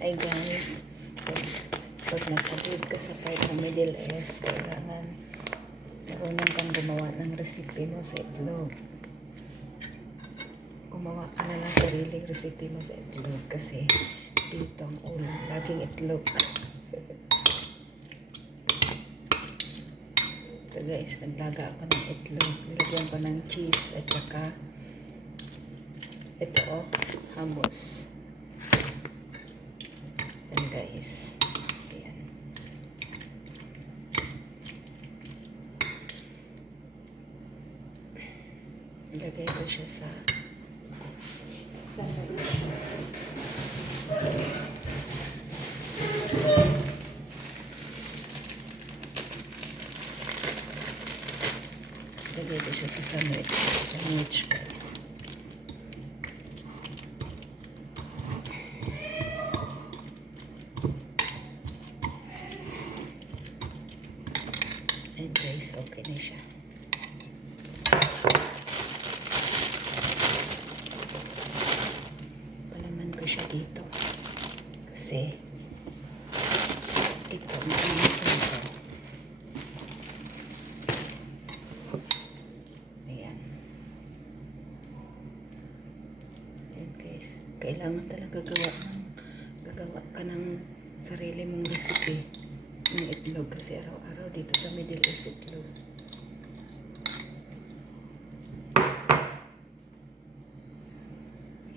Ay guys, pag nasabid ka sa part ng Middle East, kailangan marunong kang gumawa ng recipe mo sa itlog. Gumawa ka na ng sariling recipe mo sa itlog kasi dito ang ulam, laging itlog. Ito guys, naglaga ako ng itlog. Nilagyan ko ng cheese at saka ito hummus. Yan guys. Ayan. Ilagay ko siya sa ilagay ko siya sa sandwich guys. And guys, okay na siya. Palaman ko siya dito. Kasi ito, mainisan ko. Ayan. Ayan guys. Kailangan talaga gagawa ka ng sarili mong recipe ng itlog kasi araw-araw dito sa Middle East itlog.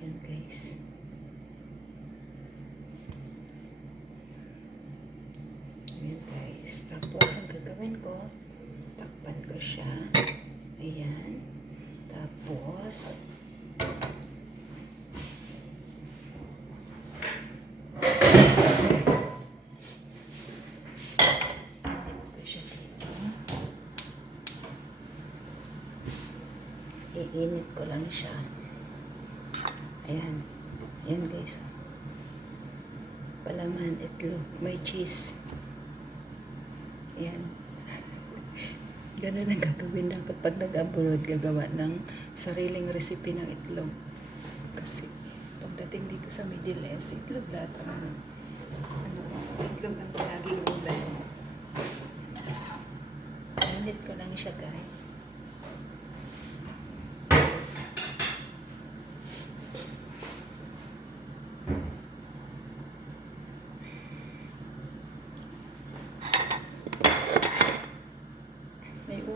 Ayan guys. Ayan guys. Tapos ang gagawin ko, takpan ko siya. Ayan. Tapos iinit ko lang siya. Ayan. Ayan guys. Palaman, itlog, may cheese. Ayan. Ganun ang gagawin dapat pag nag-abroad, gagawa ng sariling recipe ng itlog. Kasi pagdating dito sa Middle East, itlog lahat ang itlog ang laging ulam. Init ko lang siya guys.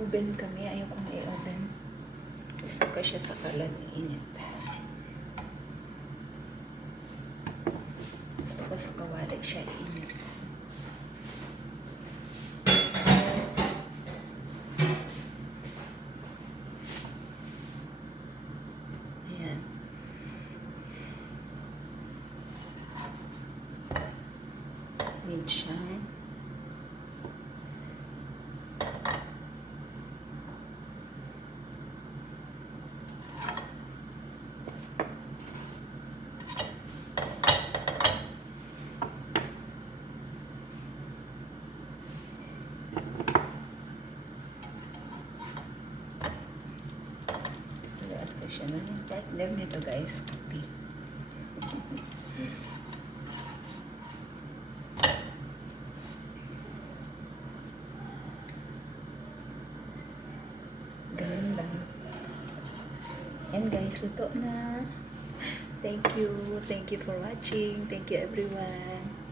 Oven kami, ayaw kong i-oven. Gusto ko siya sa kalan init. Gusto ko sa kawali siya init. Ayan. Need siyang siya na yung partner nito guys, kape. Ganun lang. And guys, luto na. Thank you for watching. Thank you everyone.